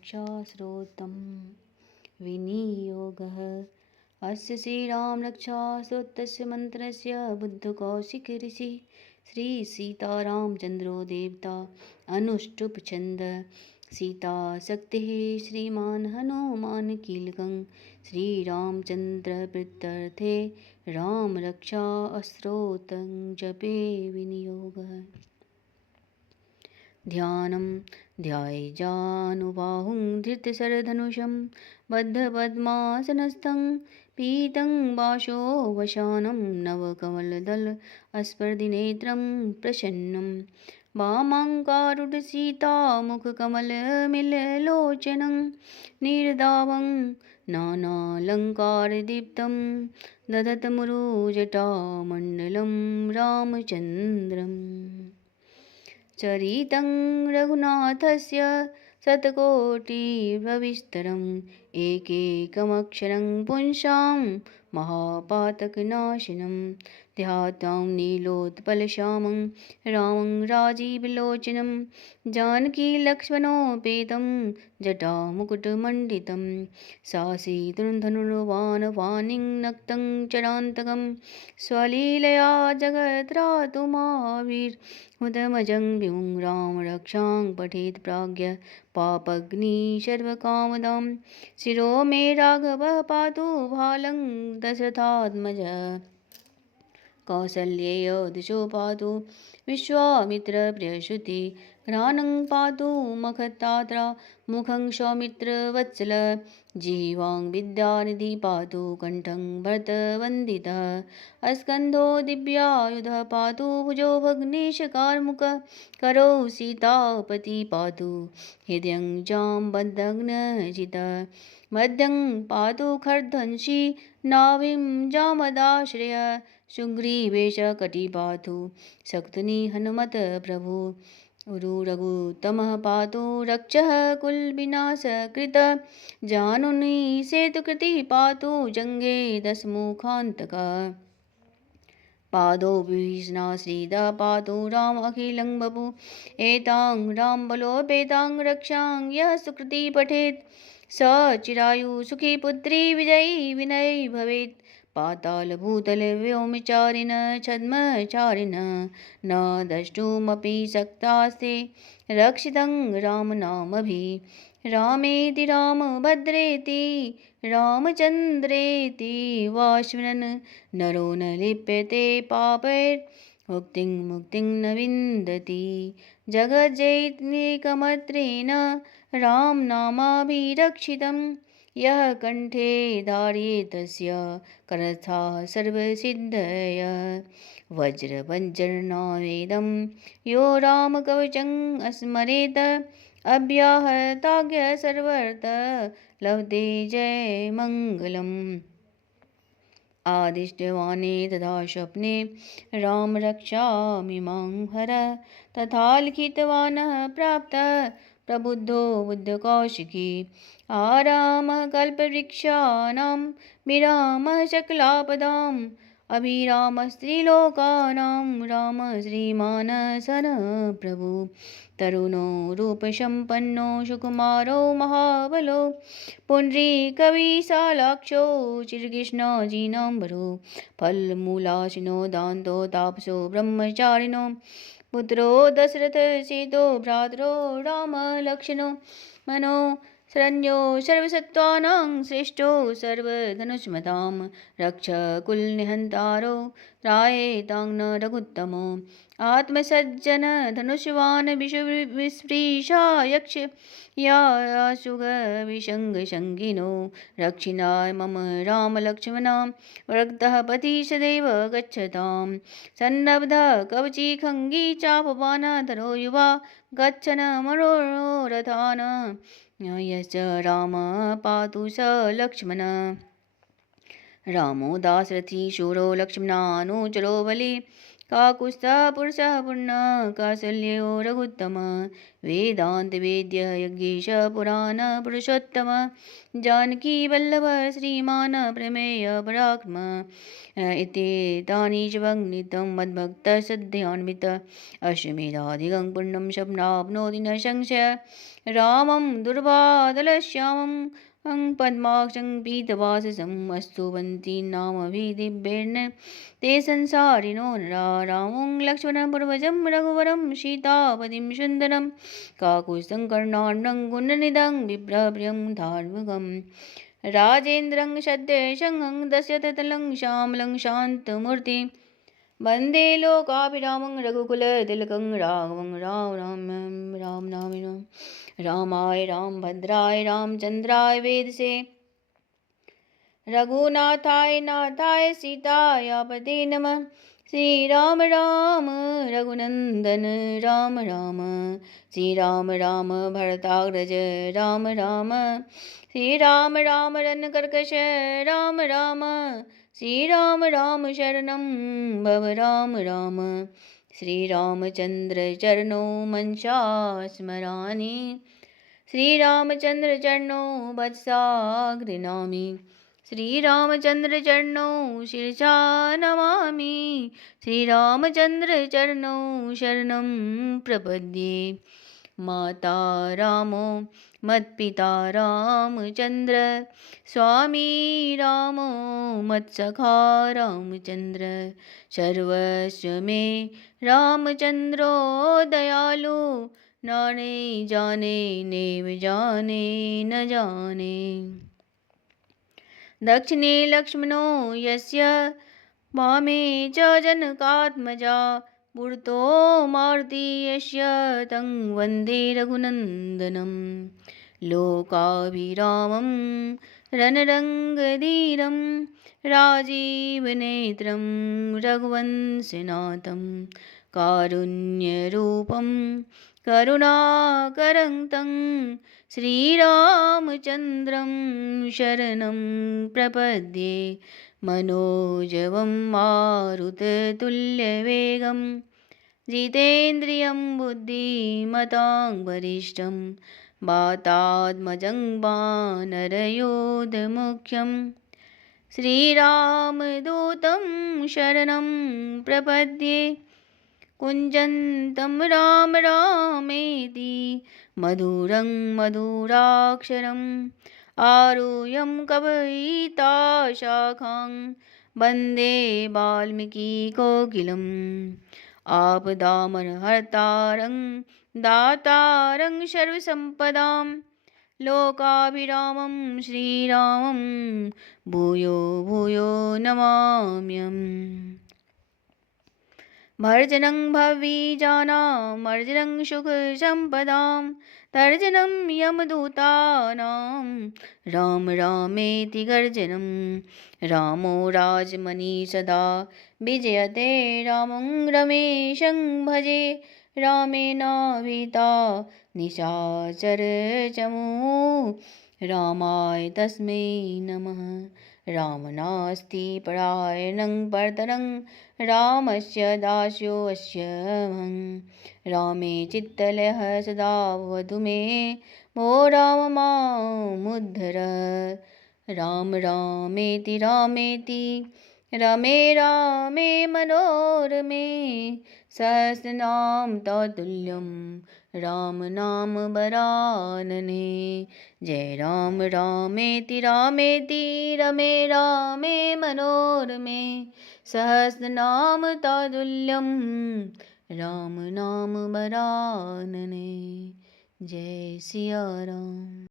रामरक्षास्रोतं विनियोगः। अस्य श्रीरामरक्षास्तोत्रस्य मन्त्रस्य बुद्धकौशिकऋषिः श्रीसीतारामचन्द्रो देवता अनुष्टुप् छन्द। सीताशक्तिः श्रीमान् हनुमान् कीलकं श्रीरामचन्द्रप्रीत्यर्थे रामरक्षा अस्त्रोतं जपे विनियोगः। ध्यानं ध्यायेजानुबाहुं धृतशरधनुषं बद्धपद्मासनस्थं पीतं वाशोवशानं नवकमलदलस्पर्धिनेत्रं प्रसन्नं वामाङ्कारुढसीतामुखकमलमिललोचनं निर्दावं नानालङ्कारदीप्तं दधतमुरुजटामण्डलं रामचन्द्रम्। चरितं रघुनाथस्य शतकोटिप्रविस्तरम् एकैकमक्षरं पुंसां महापातकनाशनं ध्यातं नीलोत्पलश्यामं रामं राजीवलोचनं जानकीलक्ष्मणोपेतं जटामुकुटमण्डितं सासीधनुर्वाणपाणिं नक्तं चरान्तकं स्वलीलया जगत्रातुमाविर्हुतमजं विभुं रामरक्षां पठेत् प्राज्ञः पापग्नि सर्वकामदां शिरो मे राघवः पातु भालं दशरथात्मजः कौसल्येय दिशो पातु विश्वामित्रप्रियश्रुति घ्राणं पातु मखतात्रा मुखं सौमित्रवत्सल जिह्वां विद्यानिधि पातु कण्ठं भरतवन्दितः अस्कन्धो दिव्यायुधः पातु भुजो भग्नेशकार्मुकः करौ सीतापति पातु हृदयं जाम्बदग्नजितः मध्यं पातु खरध्वंसी नाभिं जामदाश्रयः सुग्रीवेशकटी पातु शक्तुनि हनुमत प्रभु उरुरघुत्तमः पातु रक्षः कुलविनाशकृत जानुनि सेतुकृतिः पातु जङ्गे दशमुखान्तकः पादौ विभीषणाश्रितः पातु राम अखिलं बभु एतां रामबलोपेतां रक्षां यः सुकृति पठेत् स चिरायु सुखी पुत्री विजयी विनयी भवेत् पातालभूतलव्योमचारिण छद्मचारिण न द्रष्टुमपि शक्तास्ते रक्षितं रामनामभिः रामेति रामभद्रेति रामचन्द्रेति वाश्विनन् नरो न लिप्यते पापैर्मुक्तिं मुक्तिं न विन्दति जगज्जैत्निकमत्रेण रामनामाभिरक्षितं यः कण्ठे धारयेत् तस्य करस्थाः सर्वसिद्धयः वज्रवज्रनावेदं यो रामकवचं स्मरेत् अव्याहताज्ञः सर्वत्र लभते जयमङ्गलम्। आदिष्टवाणे तथा स्वप्ने राम रक्षामिमां हर तथा लिखितवानः प्राप्तः प्रबुद्धो बुद्धकौशिकी आरामः कल्पवृक्षाणां विरामः सकलापदाम् अभिरामस्त्रिलोकानां राम श्रीमान् शरणः प्रभु तरुणो रूपसम्पन्नो सुकुमारो महाबलो पुण्ड्रीकविशालाक्षो श्रीकृष्णजिनाम्बरो फलमूलाशिनो दान्तो तापसो ब्रह्मचारिणो पुत्रो दशरथसेतो भ्रातरो रामलक्ष्मणो मनो शरण्यो सर्वसत्त्वानां श्रेष्ठो सर्वधनुष्मतां रक्षकुलनिहन्तारो त्रायेतां न रघुत्तमो आत्मसज्जन धनुष्वान् विस्पृशा यक्ष यासुगविसङ्गसङ्गिनो रक्षिणाय मम रामलक्ष्मणां रक्तः पति सदैव गच्छतां सन्नब्धः कवची खङ्गी चापवानधरो युवा गच्छन् मनोरथान् यश्च राम पातु स लक्ष्मण रामो दाशरथी शूरो लक्ष्मणानुचरो बली काकुत्स्थः पुरुषः पूर्णः कौसल्यो रघुत्तमः वेदान्तवेद्यः यज्ञेशः पुराणपुरुषोत्तमः जानकीवल्लभः श्रीमान् प्रमेयः पराक्रमः इत्येतानि च वग्नितं मद्भक्तः सद्ध्यान्वितः अश्वमेधाधिकं पुण्यं शप्नाप्नोति न संशयः रामं दुर्वादलश्यामं पद्माक्षं पीतवाससम् अस्तुवन्ति नामभिदिव्येन ते संसारिणो नरा रामं लक्ष्मणं पूर्वजं रघुवरं सीतापतिं सुन्दरं काकुत्स्थं कर्णाढ्यं गुणनिधं विप्लप्रियं धार्मिकम् राजेन्द्रं सद्यशङ्घं दशरथतलं श्यामलं शान्तमूर्तिं वन्दे लोकाभिरामं रघुकुलतिलकं राघवं राम नामिनं रामाय रामभद्राय रामचन्द्राय वेदसे रघुनाथाय नाथाय सीताय पते नमः श्रीराम राम रघुनन्दन राम राम श्रीराम राम भरताग्रज राम राम श्रीराम राम रणकर्कश राम राम श्रीराम राम शरणं भव राम राम श्रीरामचन्द्र चरणौ मनसा स्मरामि श्रीरामचन्द्र चरणौ वत्सा गृह्णामि श्रीरामचन्द्रचरणौ शिरसा नमामि श्रीरामचन्द्रचरणौ शरणं प्रपद्ये माता रामो मत्पिता रामचन्द्र स्वामी रामो मत्सखा रामचन्द्र सर्वस्व मे रामचन्द्रो दयालु नाने जाने नैव जाने न जाने दक्षिणे लक्ष्मणो यस्य वामे च जनकात्मजा पुरतो मारुति यस्य तं वन्दे रघुनन्दनं लोकाभिरामं रणरङ्गधीरं राजीवनेत्रं रघुवंशनाथं कारुण्यरूपं करुणाकरं तं श्रीरामचन्द्रं शरणं प्रपद्ये मनोजवं मारुततुल्यवेगं जितेन्द्रियं बुद्धिमतां वरिष्ठं वातात्मजं वानरयोधमुख्यं श्रीरामदूतं शरणं प्रपद्ये कुञ्जन्तं राम रामेति मधुरं मधुराक्षरम् आरुह्यं कविताशाखां वन्दे वाल्मीकिकोकिलम् आपदामहर्तारं दातारं सर्वसम्पदां लोकाभिरामं श्रीरामं भूयो भूयो नमाम्यहम् भर्जनं भविजानां अर्जनं सुखसम्पदां तर्जनं यमदूतानां राम रामेति गर्जनं रामो राजमणि सदा विजयते रामं रमेशं भजे रामेणाभिता निशाचरचमू रामाय तस्मै नमः राम नास्ति परायणं परतरं रामस्य दास्योऽस्म्यहं रामे चित्तलयः सदा भवतु मे मो राम मामुद्धर राम रामेति रामेति रमे रामे मनोरमे सहस्रनाम तत्तुल्यं राम नाम वरानने जय राम रामेति रामेति रमे रामे मनोरमे सहस्रनाम तत्तुल्यं राम नाम वरानने जय सिया राम।